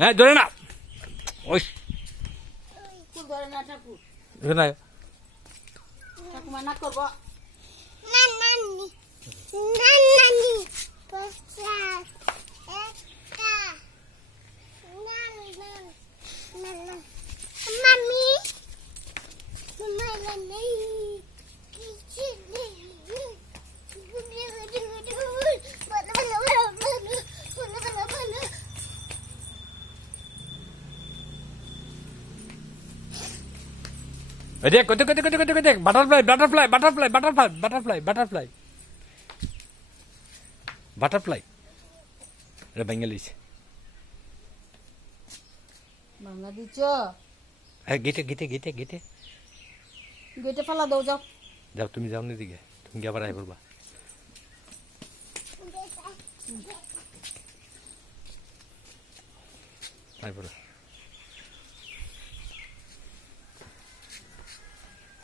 হ্যাঁ ধরে না ওই ফুল ধরে না ঠাকুর না ঠাকুমা না করবো ওই দেখ কোথায় কোথায় কোথায় কোথায় দেখ butterfly butterfly butterfly butterfly butterfly butterfly butterfly এটা বেঙ্গলিস ভাঙা দিচ্ছ হ্যাঁ গেটে গেটে গেটে গেটে গেটে ফালা দাও যাও যাও তুমি যাও না দিকে তুমি কি আবার আই বলবা আই বলো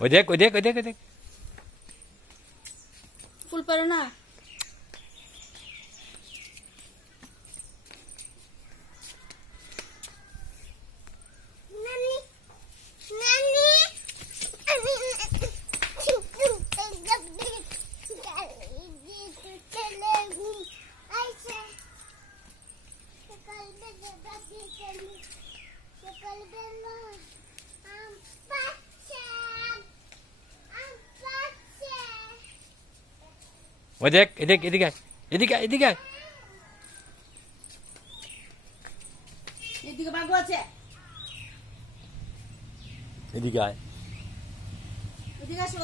ওই দেখ ওই দেখ ওই দেখ ওই দেখ ফুল পারে না ওই দেখ এদিক এদিকে এদিকে এদিকে এদিকে বাঘ আছে এদিকে আয় এদিকে আসো